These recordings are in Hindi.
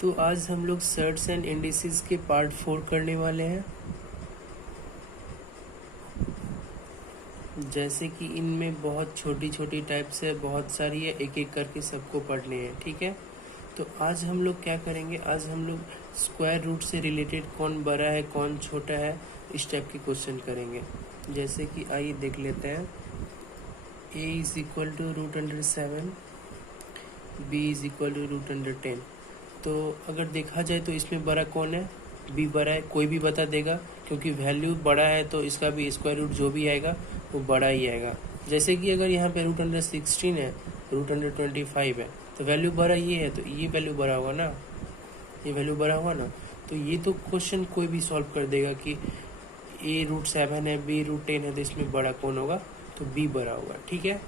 तो आज हम लोग सर्ट्स एंड इंडिसेस के पार्ट 4 करने वाले हैं। जैसे कि इनमें बहुत छोटी छोटी टाइप्स है, बहुत सारी है, एक एक करके सबको पढ़ने हैं। ठीक है, तो आज हम लोग क्या करेंगे, आज हम लोग स्क्वायर रूट से रिलेटेड कौन बड़ा है कौन छोटा है इस टाइप के क्वेश्चन करेंगे। जैसे कि आइए देख लेते हैं। a is equal to √7, b is equal to √10। तो अगर देखा जाए तो इसमें बड़ा कौन है, b बड़ा है। कोई भी बता देगा, क्योंकि वैल्यू बड़ा है तो इसका भी स्क्वायर रूट जो भी आएगा वो बड़ा ही आएगा। जैसे कि अगर यहाँ पे √16 है, √25 है, तो वैल्यू बड़ा ये है तो ये वैल्यू बड़ा होगा ना, ये वैल्यू बड़ा होगा ना। तो ये तो क्वेश्चन कोई भी सॉल्व कर देगा कि a √7 है, b √10 है, तो इसमें बड़ा कौन होगा, तो b बड़ा होगा। ठीक है,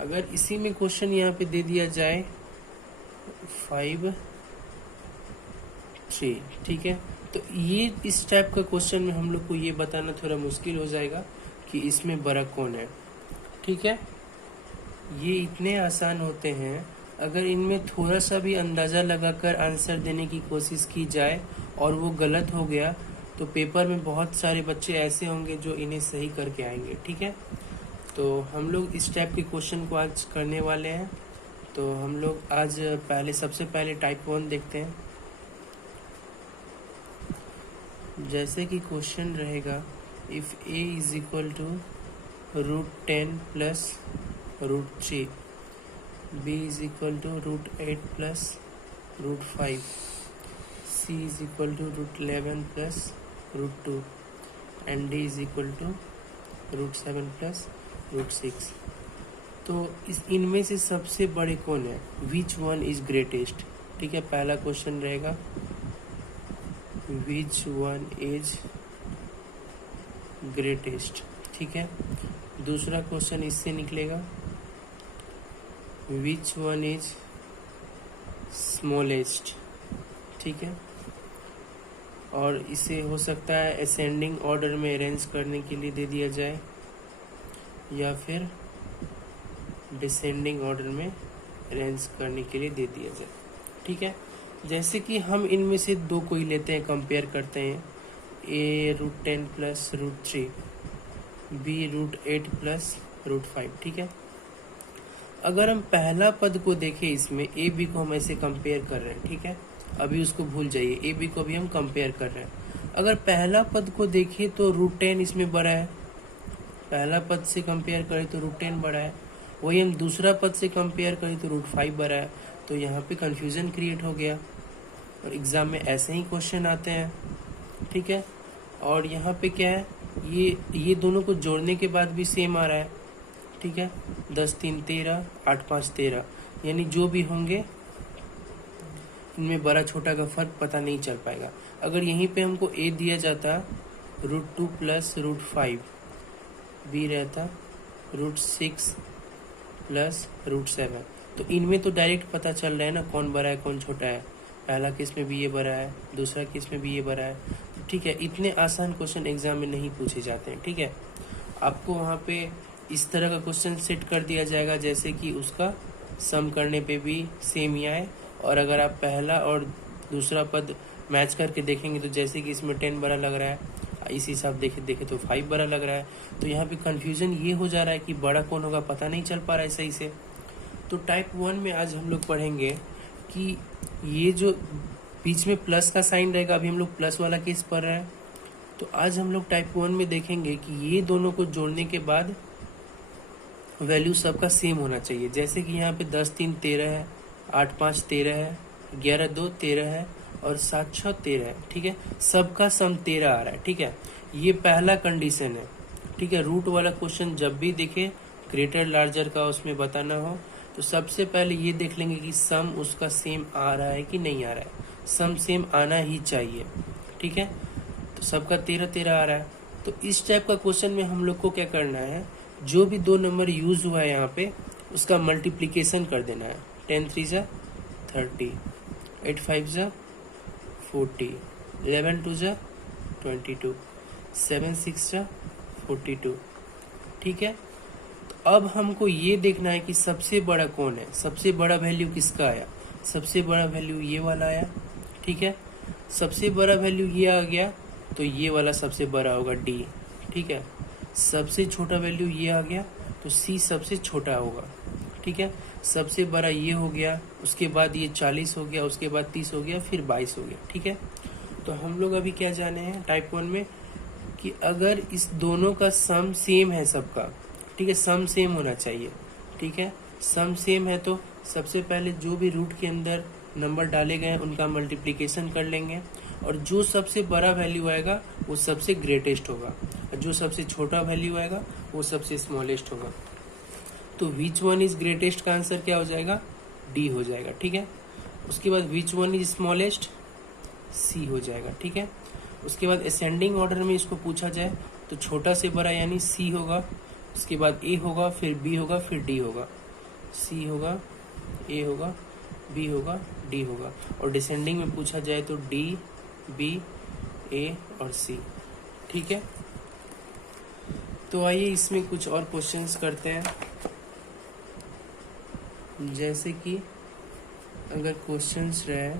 अगर इसी में क्वेश्चन यहाँ पे दे दिया जाए 5, 3, ठीक है, तो ये इस टाइप का क्वेश्चन में हम लोग को ये बताना थोड़ा मुश्किल हो जाएगा कि इसमें बड़ा कौन है। ठीक है, ये इतने आसान होते हैं, अगर इनमें थोड़ा सा भी अंदाज़ा लगाकर आंसर देने की कोशिश की जाए और वो गलत हो गया तो पेपर में बहुत सारे बच्चे ऐसे होंगे जो इन्हें सही करके आएंगे। ठीक है, तो हम लोग इस टाइप के क्वेश्चन को आज करने वाले हैं। तो हम लोग आज सबसे पहले टाइप 1 देखते हैं। जैसे कि क्वेश्चन रहेगा, if a is equal to √10 plus √3, b is equal to √8 plus √5, c is equal to √11 plus √2 and d is equal to √7 plus √6। तो इनमें से सबसे बड़े कौन है, विच वन इज ग्रेटेस्ट। ठीक है, पहला क्वेश्चन रहेगा विच वन इज ग्रेटेस्ट। ठीक है, दूसरा क्वेश्चन इससे निकलेगा विच वन इज स्मॉलेस्ट। ठीक है, और इसे हो सकता है असेंडिंग ऑर्डर में अरेंज करने के लिए दे दिया जाए या फिर डिसेंडिंग ऑर्डर में अरेंज करने के लिए दे दिया जाए। ठीक है, जैसे कि हम इनमें से दो कोई लेते हैं, कंपेयर करते हैं। a √10 plus √3, b √8 plus √5। ठीक है, अगर हम पहला पद को देखें, इसमें a b को हम ऐसे कंपेयर कर रहे हैं। ठीक है, अभी उसको भूल जाइए, a b को भी हम कंपेयर कर रहे हैं। अगर पहला पद को देखें तो √10 इसमें बड़ा है, पहला पद से कंपेयर करें तो √10 बड़ा है। वही हम दूसरा पद से कंपेयर करें तो √5 बड़ा है। तो यहाँ पे कंफ्यूजन क्रिएट हो गया, और एग्जाम में ऐसे ही क्वेश्चन आते हैं। ठीक है, और यहाँ पे क्या है, ये दोनों को जोड़ने के बाद भी सेम आ रहा है। ठीक है, 10 3 13, 8 5 13, यानी जो भी होंगे इनमें बड़ा छोटा का फर्क पता नहीं चल पाएगा। अगर यहीं पे हमको a दिया जाता √2 प्लस √5, b रहता √6 प्लस √7, तो इनमें तो डायरेक्ट पता चल रहा है ना कौन बड़ा है कौन छोटा है। पहला केस में भी ये बड़ा है, दूसरा केस में भी ये बड़ा है। ठीक है, इतने आसान क्वेश्चन एग्जाम में नहीं पूछे जाते हैं। ठीक है, आपको वहाँ पे इस तरह का क्वेश्चन सेट कर दिया जाएगा जैसे कि उसका सम करने पे भी सेम ही आए, और अगर आप पहला और दूसरा पद मैच करके देखेंगे तो जैसे कि इसमें 10 बड़ा लग रहा है, इस हिसाब देखे तो 5 बड़ा लग रहा है। तो यहाँ पे कंफ्यूजन ये हो जा रहा है कि बड़ा कौन होगा, पता नहीं चल पा रहा है सही से। तो टाइप 1 में आज हम लोग पढ़ेंगे कि ये जो बीच में प्लस का साइन रहेगा, अभी हम लोग प्लस वाला केस पढ़ रहे हैं, तो आज हम लोग टाइप 1 में देखेंगे कि ये दोनों को जोड़ने के बाद वैल्यू सबका सेम होना चाहिए। जैसे कि यहाँ पे 10 3 13 है, 8 5 13 है, 11 2 13 है, और 7 6 13 है। ठीक है, सबका सम 13 आ रहा है। ठीक है, ये पहला कंडीशन है। ठीक है, रूट वाला क्वेश्चन जब भी दिखे, ग्रेटर लार्जर का उसमें बताना हो, तो सबसे पहले ये देख लेंगे कि सम उसका सेम आ रहा है कि नहीं आ रहा है। सम सेम आना ही चाहिए। ठीक है, तो सबका 13 13 आ रहा है। तो इस टाइप का क्वेश्चन में हम लोग को क्या करना है, जो भी दो नंबर यूज हुआ है यहाँ पे उसका मल्टीप्लीकेशन कर देना है। 10 3 जा 30, 8 5 जा 40, 11 2 जा 22, 7 6 जा 42। ठीक है, अब हमको ये देखना है कि सबसे बड़ा कौन है, सबसे बड़ा वैल्यू किसका आया। सबसे बड़ा वैल्यू ये वाला आया, ठीक है। सबसे बड़ा वैल्यू ये आ गया तो ये वाला सबसे बड़ा होगा डी, ठीक है। सबसे छोटा वैल्यू ये आ गया तो सी सबसे छोटा होगा, ठीक है। सबसे बड़ा ये हो गया, उसके बाद ये 40 हो गया, उसके बाद 30 हो गया, फिर 22 हो गया, ठीक है। तो हम लोग अभी क्या जाने हैं टाइप 1 में कि अगर इस दोनों का सम सेम है सबका, ठीक है, सम सेम होना चाहिए, ठीक है। सम सेम है तो सबसे पहले जो भी रूट के अंदर नंबर डाले गए हैं उनका मल्टीप्लिकेशन कर लेंगे, और जो सबसे बड़ा वैल्यू आएगा वो सबसे ग्रेटेस्ट होगा, और जो सबसे छोटा वैल्यू आएगा वो सबसे स्मॉलेस्ट होगा। तो विच वन इज ग्रेटेस्ट का आंसर क्या हो जाएगा, डी हो जाएगा, ठीक है। उसके बाद विच वन इज स्मॉलेस्ट, सी हो जाएगा, ठीक है। उसके बाद असेंडिंग ऑर्डर में इसको पूछा जाए तो छोटा से बड़ा यानी सी होगा, उसके बाद ए होगा, फिर बी होगा, फिर डी होगा, सी होगा, ए होगा, बी होगा, डी होगा। और डिसेंडिंग में पूछा जाए तो डी, बी, ए और सी, ठीक है। तो आइए इसमें कुछ और क्वेश्चंस करते हैं। जैसे कि अगर क्वेश्चंस रहे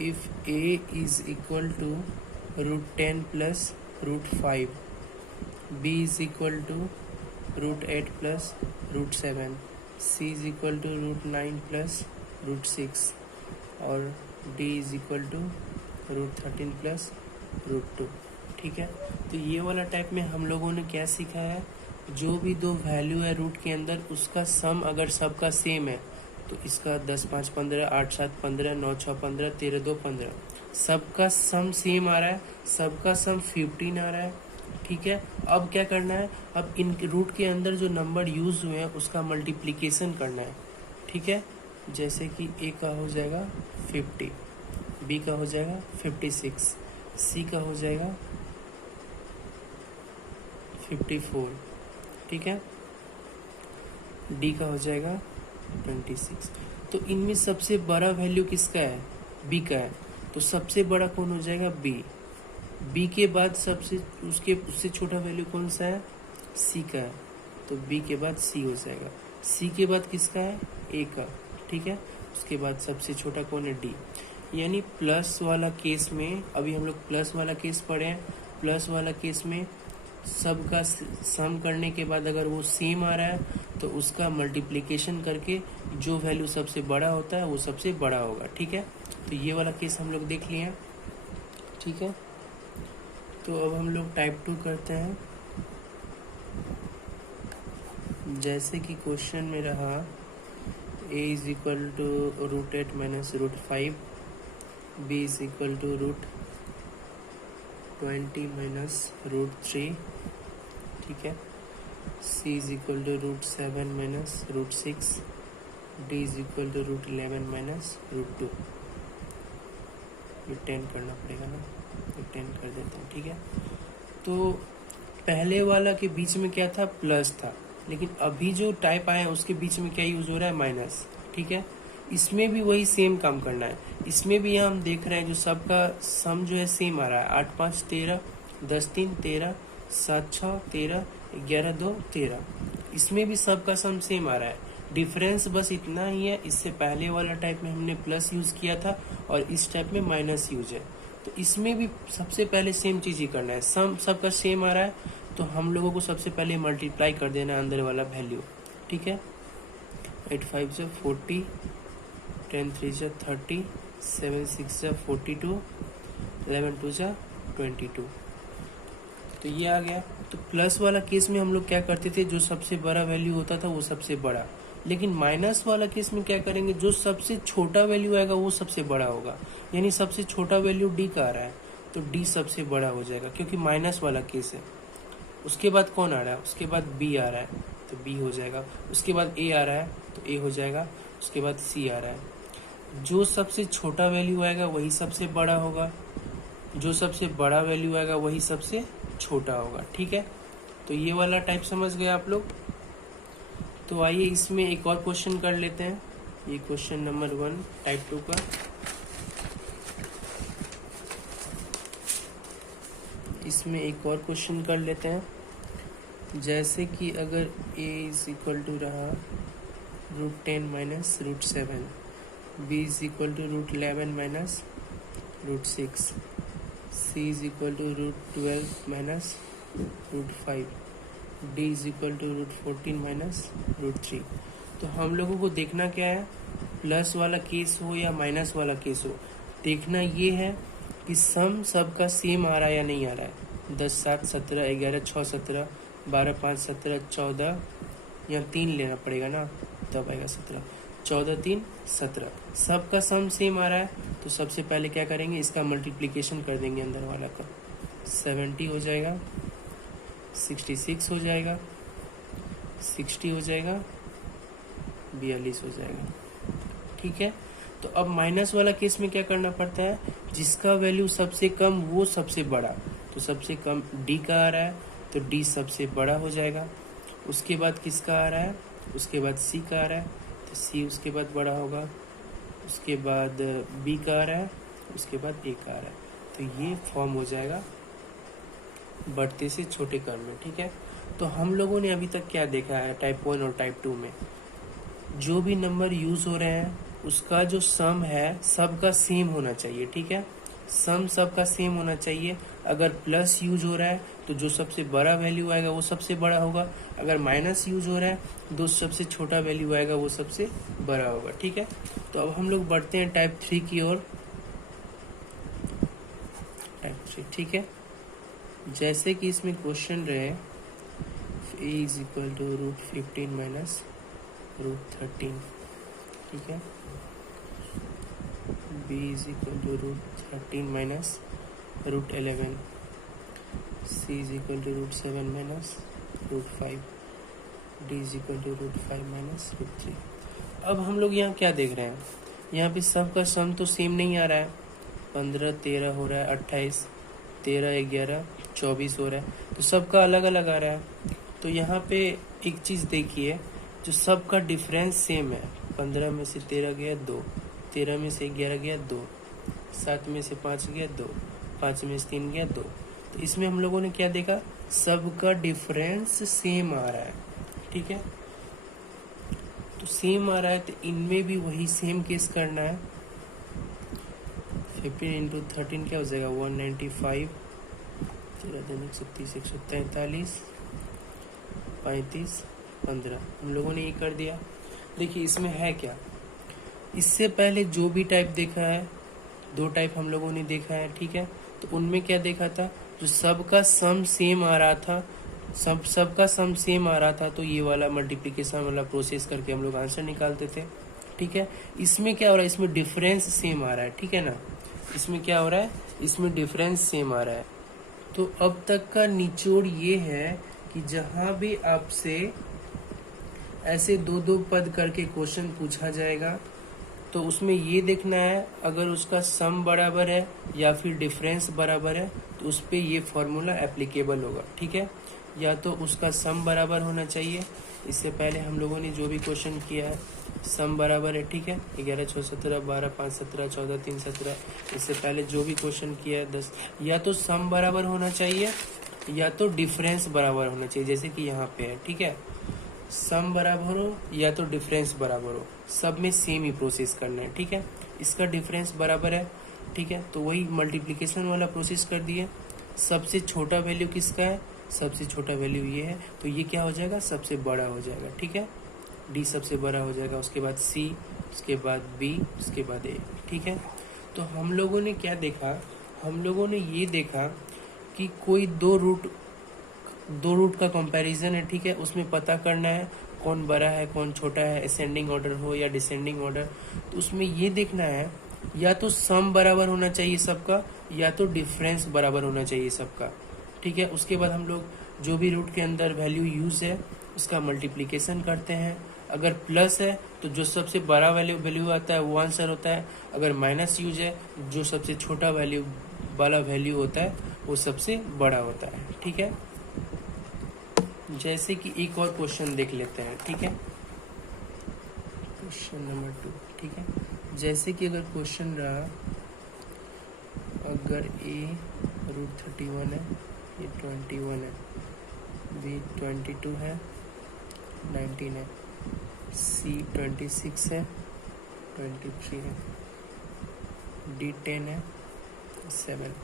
if a is equal to √10 plus √5, b is equal to √8 plus √7, c is equal to √9 plus √6 और d is equal to √13 plus √2, ठीक है। तो ये वाला टाइप में हम लोगों ने क्या सीखा है, जो भी दो वैल्यू है रूट के अंदर उसका सम अगर सबका सेम है तो इसका 10 5 15, 8 7 15, 9 6 15, 13 2 15, सबका सम सेम आ रहा है, सबका सम 15 आ रहा है, ठीक है। अब क्या करना है, अब इन रूट के अंदर जो नंबर यूज हुए हैं उसका मल्टीप्लिकेशन करना है, ठीक है। जैसे कि ए का हो जाएगा 50, बी का हो जाएगा 56, सी का हो जाएगा 54, ठीक है, डी का हो जाएगा 26। तो इनमें सबसे बड़ा वैल्यू किसका है, बी का है, तो सबसे बड़ा कौन हो जाएगा, बी। बी के बाद सबसे उससे छोटा वैल्यू कौन सा है, सी का है, तो बी के बाद सी हो जाएगा। सी के बाद किसका है, ए का, ठीक है। उसके बाद सबसे छोटा कौन है, डी। यानी प्लस वाला केस में, अभी हम लोग प्लस वाला केस पढ़े हैं, प्लस वाला केस में सबका सम करने के बाद अगर वो सेम आ रहा है तो उसका मल्टीप्लिकेशन करके जो वैल्यू सबसे बड़ा होता है वो सबसे बड़ा होगा, ठीक है। तो ये वाला केस हम लोग देख लिए हैं, ठीक है। तो अब हम लोग टाइप 2 करते हैं। जैसे कि क्वेश्चन में रहा a is equal to √8 minus √5, b is equal to √20 minus √3, ठीक है, c is equal to √7 minus √6, d is equal to √11 minus √2। ये 10 करना पड़ेगा ना, ये 10 कर देते हैं, ठीक है। तो पहले वाला के बीच में क्या था, प्लस था, लेकिन अभी जो टाइप आया है उसके बीच में क्या यूज हो रहा है, माइनस, ठीक है। इसमें भी वही सेम काम करना है। इसमें भी हम देख रहे हैं जो सबका सम जो है सेम आ रहा है, 8 5 13, 10 3 13, 7 6 13, 11 2 13। इसमें भी सबका सम सेम आ रहा है, डिफरेंस बस इतना ही है, इससे पहले वाला टाइप में हमने प्लस यूज किया था और इस टाइप में माइनस यूज है। तो इसमें भी सबसे पहले सेम चीज ही करना है, सम सबका सेम आ रहा है तो हम लोगों को सबसे पहले मल्टीप्लाई कर देना है अंदर वाला वैल्यू, ठीक है। 8 5 से 40, 10 3 से 30, 7 6 से 42, 11 2 से 22। तो ये आ गया। तो प्लस वाला केस में हम लोग क्या करते थे, जो सबसे बड़ा वैल्यू होता था वो सबसे बड़ा, लेकिन माइनस वाला केस में क्या करेंगे, जो सबसे छोटा वैल्यू आएगा वो सबसे बड़ा होगा। यानी सबसे छोटा वैल्यू डी का आ रहा है तो डी सबसे बड़ा हो जाएगा क्योंकि माइनस वाला केस है। उसके बाद कौन आ रहा है, उसके बाद बी आ रहा है तो बी हो जाएगा। उसके बाद ए आ रहा है तो ए हो जाएगा। उसके बाद सी आ रहा है। जो सबसे छोटा वैल्यू आएगा वही सबसे बड़ा होगा, जो सबसे बड़ा वैल्यू आएगा वही सबसे छोटा होगा, ठीक है। तो ये वाला टाइप समझ गए आप लोग। तो आइए इसमें एक और क्वेश्चन कर लेते हैं। ये क्वेश्चन नंबर 1 टाइप 2 का। इसमें एक और क्वेश्चन कर लेते हैं। जैसे कि अगर a इज इक्वल टू रहा √10 minus √7, B is equal to root 11 minus root 6, C is equal to root 12 minus root 5, D is equal to root 14 minus root 3। तो हम लोगों को देखना क्या है, प्लस वाला केस हो या माइनस वाला केस हो, देखना ये है कि सम सबका सेम आ रहा है या नहीं आ रहा है। 10 7 17 11 6 17 12 5 17 14, यहाँ 3 लेना पड़ेगा ना, तब आएगा 17, 14 3 17, सबका सम सेम आ रहा है। तो सबसे पहले क्या करेंगे, इसका मल्टीप्लिकेशन कर देंगे अंदर वाला का, 70 हो जाएगा, 66 हो जाएगा, 60 हो जाएगा, 42 हो जाएगा। ठीक है, तो अब माइनस वाला केस में क्या करना पड़ता है, जिसका वैल्यू सबसे कम वो सबसे बड़ा, तो सबसे कम डी का आ रहा है तो डी सबसे बड़ा हो जाएगा। उसके बाद किसका आ रहा है, उसके बाद सी का आ रहा है तो सी उसके बाद बड़ा होगा। उसके बाद बी का आ रहा है, उसके बाद ए का आ रहा है। तो ये फॉर्म हो जाएगा बढ़ते से छोटे क्रम में। ठीक है, तो हम लोगों ने अभी तक क्या देखा है, टाइप 1 और टाइप 2 में जो भी नंबर यूज हो रहे हैं उसका जो सम है सबका सेम होना चाहिए। ठीक है, सम सबका सेम होना चाहिए। अगर प्लस यूज हो रहा है तो जो सबसे बड़ा वैल्यू आएगा वो सबसे बड़ा होगा, अगर माइनस यूज हो रहा है तो सबसे छोटा वैल्यू आएगा वो सबसे बड़ा होगा। ठीक है, तो अब हम लोग बढ़ते हैं टाइप 3 की ओर। टाइप 3, ठीक है, जैसे कि इसमें क्वेश्चन रहे a is equal to root 15 minus root 13, ठीक है, b is equal to root 13 minus root 11, c is equal to root 7 minus root 5, d is equal to root 5 minus root 3। अब हम लोग यहाँ क्या देख रहे हैं, यहाँ पे सबका सम तो सेम नहीं आ रहा है, 15 13 हो रहा है, 28 13 11 24 हो रहा है, तो सबका अलग अलग आ रहा है। तो यहाँ पे एक चीज़ देखिए, जो सबका डिफरेंस सेम है, 15 में से 13 गया 2, 13 में से 11 गया 2, 7 में से 5 गया 2, 5 में से 3 गया 2। तो इसमें हम लोगों ने क्या देखा, सबका डिफरेंस सेम आ रहा है। ठीक है, तो सेम आ रहा है तो इनमें भी वही सेम केस करना है। 15 इंटू 13 क्या हो जाएगा, 195, 130 143 35 15, हम लोगों ने ये कर दिया। देखिए इसमें है क्या, इससे पहले जो भी टाइप देखा है, 2 टाइप हम लोगों ने देखा है। ठीक है, तो उनमें क्या देखा था, जो सबका सम सेम आ रहा था, सबका सम सेम आ रहा था, तो ये वाला मल्टीप्लिकेशन वाला प्रोसेस करके हम लोग आंसर निकालते थे। ठीक है, इसमें क्या हो रहा है, इसमें डिफरेंस सेम आ रहा है। ठीक है ना, इसमें क्या हो रहा है, इसमें डिफरेंस सेम आ रहा है। तो अब तक का निचोड़ ये है कि जहां भी आपसे ऐसे 2-2 पद करके क्वेश्चन पूछा जाएगा तो उसमें ये देखना है, अगर उसका सम बराबर है या फिर डिफरेंस बराबर है तो उस पर ये फॉर्मूला एप्लीकेबल होगा। ठीक है, या तो उसका सम बराबर होना चाहिए, इससे पहले हम लोगों ने जो भी क्वेश्चन किया है सम बराबर है। ठीक है, 11 6 17 12 5 17 14 3 17, इससे पहले जो भी क्वेश्चन किया है 10, या तो सम बराबर होना चाहिए या तो डिफरेंस बराबर होना चाहिए, जैसे कि यहाँ पे है। ठीक है, सम बराबर हो या तो डिफरेंस बराबर हो, सब में सेम ही प्रोसेस करना है। ठीक है, इसका डिफरेंस बराबर है, ठीक है, तो वही मल्टीप्लिकेशन वाला प्रोसेस कर दिए। सबसे छोटा वैल्यू किसका है, सबसे छोटा वैल्यू ये है, तो ये क्या हो जाएगा, सबसे बड़ा हो जाएगा। ठीक है, डी सबसे बड़ा हो जाएगा, उसके बाद सी, उसके बाद बी, उसके बाद ए। ठीक है, तो हम लोगों ने क्या देखा, हम लोगों ने ये देखा कि कोई दो रूट का कंपैरिजन है। ठीक है, उसमें पता करना है कौन बड़ा है कौन छोटा है, असेंडिंग ऑर्डर हो या डिसेंडिंग ऑर्डर। तो उसमें ये देखना है या तो सम बराबर होना चाहिए सबका या तो डिफरेंस बराबर होना चाहिए सबका। ठीक है, उसके बाद हम लोग जो भी रूट के अंदर वैल्यू यूज है उसका मल्टीप्लिकेशन करते हैं। अगर प्लस है तो जो सबसे बड़ा वैल्यू आता है वो आंसर होता है, अगर माइनस यूज है जो सबसे छोटा वैल्यू वाला वैल्यू होता है वो सबसे बड़ा होता है। ठीक है, जैसे कि एक और क्वेश्चन देख लेते हैं। ठीक है, क्वेश्चन नंबर 2। ठीक है, जैसे कि अगर क्वेश्चन रहा, अगर a रूट 31 है, ये 21 है, b 22 है, 19 है, c 26 है, 23 है, D10 है, 7।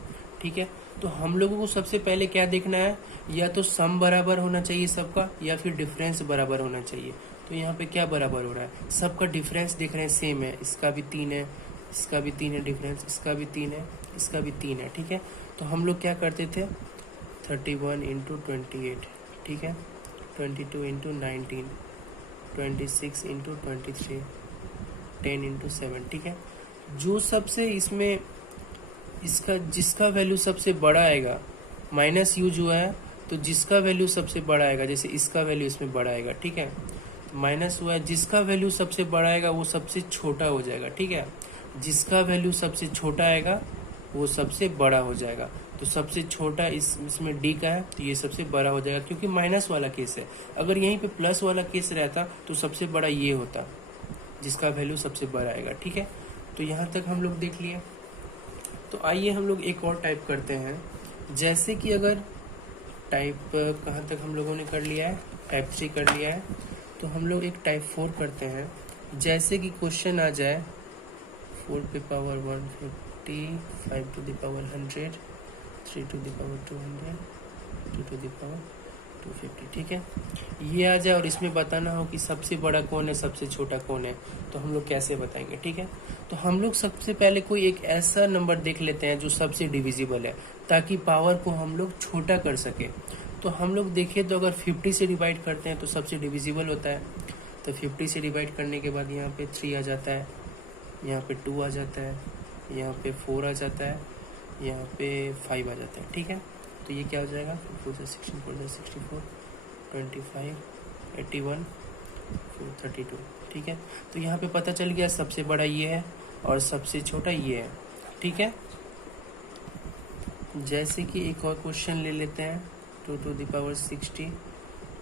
ठीक है, तो हम लोगों को सबसे पहले क्या देखना है, या तो सम बराबर होना चाहिए सबका, या फिर डिफरेंस बराबर होना चाहिए। तो यहाँ पे क्या बराबर हो रहा है, सबका डिफरेंस देख रहे हैं सेम है, इसका भी 3 है, इसका भी 3 है डिफरेंस, इसका भी 3 है, इसका भी 3 है। ठीक है, तो हम लोग क्या करते थे, 31 इंटू 28, ठीक है, 22 इंटू 19, 26 इंटू 23, 10 इंटू 7। ठीक है, जो सबसे इसमें इसका जिसका वैल्यू सबसे बड़ा आएगा, माइनस यूज हुआ है, तो जिसका वैल्यू सबसे बड़ा आएगा, जैसे इसका वैल्यू इसमें बड़ा आएगा। ठीक है, माइनस हुआ है, जिसका वैल्यू सबसे बड़ा आएगा वो सबसे छोटा हो जाएगा। ठीक है, जिसका वैल्यू सबसे छोटा आएगा वो सबसे बड़ा हो जाएगा। तो सबसे छोटा इसमें डी का है, तो ये सबसे बड़ा हो जाएगा, क्योंकि माइनस वाला केस है। अगर यहीं पे प्लस वाला केस रहता तो सबसे बड़ा ये होता, जिसका वैल्यू सबसे बड़ा आएगा। ठीक है, तो यहाँ तक हम लोग देख लिए। तो आइए हम लोग एक और टाइप करते हैं। जैसे कि अगर टाइप कहाँ तक हम लोगों ने कर लिया है, टाइप 3 कर लिया है, तो हम लोग एक टाइप 4 करते हैं। जैसे कि क्वेश्चन आ जाए 4 पे power 150, 5 to the power 100, 3 to the power 200, 2 to the power 250। ठीक है, ये आ जाए और इसमें बताना हो कि सबसे बड़ा कौन है, सबसे छोटा कौन है, तो हम लोग कैसे बताएंगे। ठीक है, तो हम लोग सबसे पहले कोई एक ऐसा नंबर देख लेते हैं जो सबसे डिविजिबल है, ताकि पावर को हम लोग छोटा कर सके। तो हम लोग देखिए, तो अगर 50 से डिवाइड करते हैं तो सबसे डिविजिबल होता है। तो 50 से डिवाइड करने के बाद यहाँ पे 3 आ जाता है, यहाँ पे 2 आ जाता है, यहाँ पे 4 आ जाता है, यहाँ पे 5 आ जाता है। ठीक है, तो ये क्या हो जाएगा, 4 से 16, 4 से 64, 25, 81, 432। ठीक है, तो यहाँ पे पता चल गया सबसे बड़ा ये है और सबसे छोटा ये है। ठीक है, जैसे कि एक और क्वेश्चन ले लेते हैं, 2 to the power 60,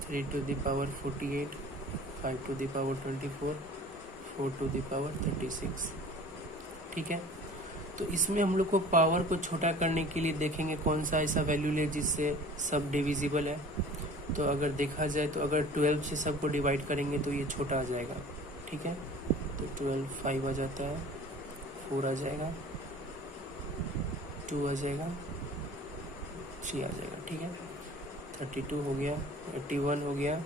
3 to the power 48, 5 to the power 24, 4 to the power 36। ठीक है, तो इसमें हम लोग को पावर को छोटा करने के लिए देखेंगे कौन सा ऐसा वैल्यू ले जिससे सब डिविजिबल है। तो अगर देखा जाए तो अगर 12 से सबको डिवाइड करेंगे तो ये छोटा आ जाएगा। ठीक है, तो 12 5 आ जाता है, 4 आ जाएगा, 2 आ जाएगा, 3 आ जाएगा। ठीक है, 32 हो गया, 81 हो गया,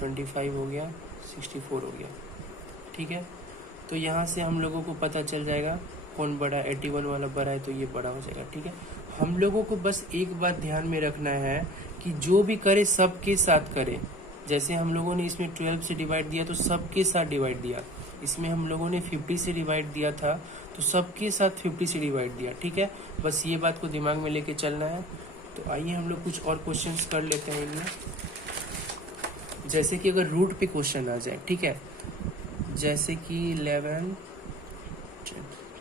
25 हो गया, 64 हो गया। ठीक है, तो यहाँ से हम लोगों को पता चल जाएगा कौन बड़ा, 81 वाला बड़ा है तो ये बड़ा हो जाएगा। ठीक है, हम लोगों को बस एक बात ध्यान में रखना है कि जो भी करे सबके साथ करे। जैसे हम लोगों ने इसमें 12 से डिवाइड दिया तो सबके साथ डिवाइड दिया, इसमें हम लोगों ने 50 से डिवाइड दिया था तो सबके साथ 50 से डिवाइड दिया। ठीक है, बस ये बात को दिमाग में लेके चलना है। तो आइए हम लोग कुछ और क्वेश्चंस कर लेते हैं इनमें। जैसे कि अगर रूट पे क्वेश्चन आ जाए, ठीक है, जैसे कि 11,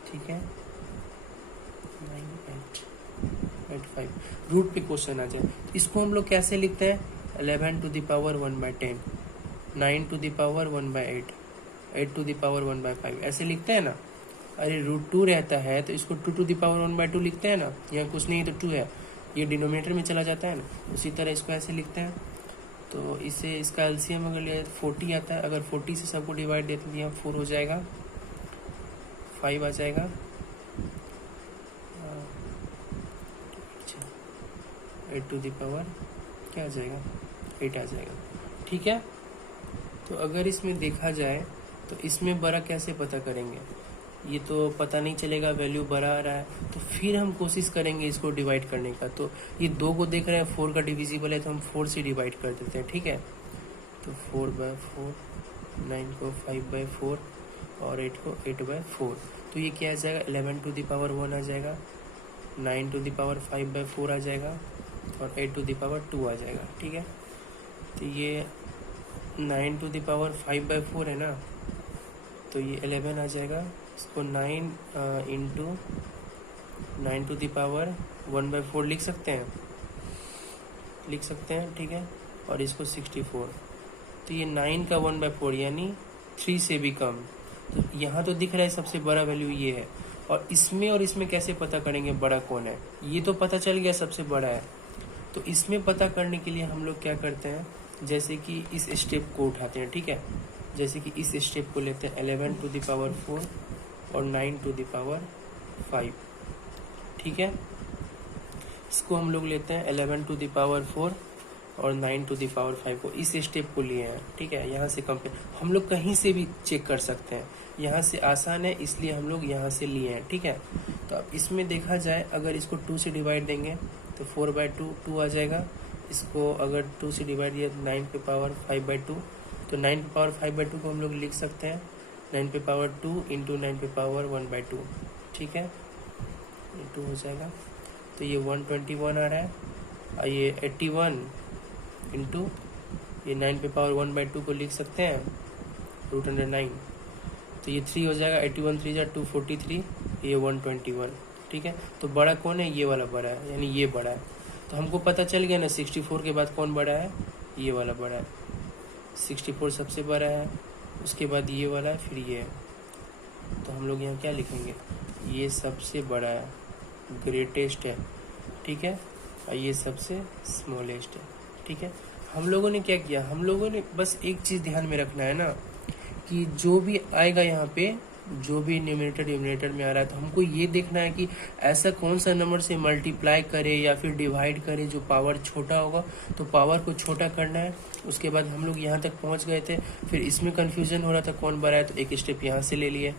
ठीक है, 9, 8, 5 रूट पे क्वेश्चन आ जाए, तो इसको हम लोग कैसे लिखते हैं, 11 to the power 1/10, 9 to the power 1/8, 8 to the power 1/5, ऐसे लिखते हैं ना। अरे √2 रहता है तो इसको 2 टू द पावर 1/2 लिखते हैं ना, यहाँ कुछ नहीं तो 2 है, ये डिनोमिनेटर में चला जाता है ना। उसी तरह इसको ऐसे लिखते हैं। तो इसे इसका एलसीएम अगर लिया 40 आता है, अगर 40 से सबको डिवाइड देते हैं 4 हो जाएगा, 5 आ जाएगा, 8 टू द पावर क्या आ जाएगा, 8 आ जाएगा। ठीक है, तो अगर इसमें देखा जाए तो इसमें बड़ा कैसे पता करेंगे, ये तो पता नहीं चलेगा, वैल्यू बड़ा आ रहा है, तो फिर हम कोशिश करेंगे इसको डिवाइड करने का। तो ये 2 को देख रहे हैं, 4 का डिविजिबल है तो हम 4 से डिवाइड कर देते हैं। ठीक है, तो 4/4, 9 को 5/4 और 8 को 8/4, तो ये क्या आ जाएगा, 11 टू द पावर 1 आ जाएगा, 9 टू द पावर 5/4 आ जाएगा और 8 टू द पावर 2 आ जाएगा। ठीक है, तो ये 9 टू द पावर 5/4 है ना, तो ये 11 आ जाएगा। इसको 9 इंटू 9 टू द पावर 1/4 लिख सकते हैं, ठीक है, और इसको 64, तो ये 9 का 1/4 यानी 3 से भी कम। तो यहाँ तो दिख रहा है सबसे बड़ा वैल्यू ये है, और इसमें कैसे पता करेंगे बड़ा कौन है, ये तो पता चल गया सबसे बड़ा है। तो इसमें पता करने के लिए हम लोग क्या करते हैं, जैसे कि इस स्टेप को उठाते हैं। ठीक है, जैसे कि इस स्टेप को लेते हैं 11 टू द पावर 4 और 9 टू द पावर 5, ठीक है। इसको हम लोग लेते हैं 11 टू द पावर 4 और 9 टू द पावर 5 को, इस स्टेप को लिए हैं, ठीक है। यहाँ से कंपेयर हम लोग कहीं से भी चेक कर सकते हैं, यहाँ से आसान है इसलिए हम लोग यहाँ से लिए हैं, ठीक है। तो अब इसमें देखा जाए, अगर इसको 2 से डिवाइड देंगे तो 4/2 2 आ जाएगा। इसको अगर 2 से डिवाइड दिया तो 9 पे पावर 5/2, तो 9 पे पावर 5/2 को हम लोग लिख सकते हैं 9 पे पावर 2 इंटू 9 पे पावर 1/2, ठीक है, ये 2 हो जाएगा। तो ये 121 आ रहा है, और ये 81 इंटू ये 9 पे पावर 1/2 को लिख सकते हैं √9, तो ये 3 हो जाएगा। 81 3 जा 243, ये 121, ठीक है। तो बड़ा कौन है? ये वाला बड़ा है, यानी ये बड़ा है। तो हमको पता चल गया ना 64 के बाद कौन बड़ा है? ये वाला बड़ा है। 64 सबसे बड़ा है, उसके बाद ये वाला है, फिर ये है। तो हम लोग यहाँ क्या लिखेंगे? ये सबसे बड़ा है, ग्रेटेस्ट है, ठीक है, और ये सबसे स्मॉलेस्ट है, ठीक है। हम लोगों ने क्या किया? हम लोगों ने बस एक चीज़ ध्यान में रखना है ना, कि जो भी आएगा यहाँ पे, जो भी न्यूमरेटर में आ रहा है, तो हमको ये देखना है कि ऐसा कौन सा नंबर से मल्टीप्लाई करे या फिर डिवाइड करे जो पावर छोटा होगा, तो पावर को छोटा करना है। उसके बाद हम लोग यहाँ तक पहुँच गए थे, फिर इसमें कन्फ्यूजन हो रहा था कौन बड़ा है, तो एक स्टेप यहाँ से ले लिए।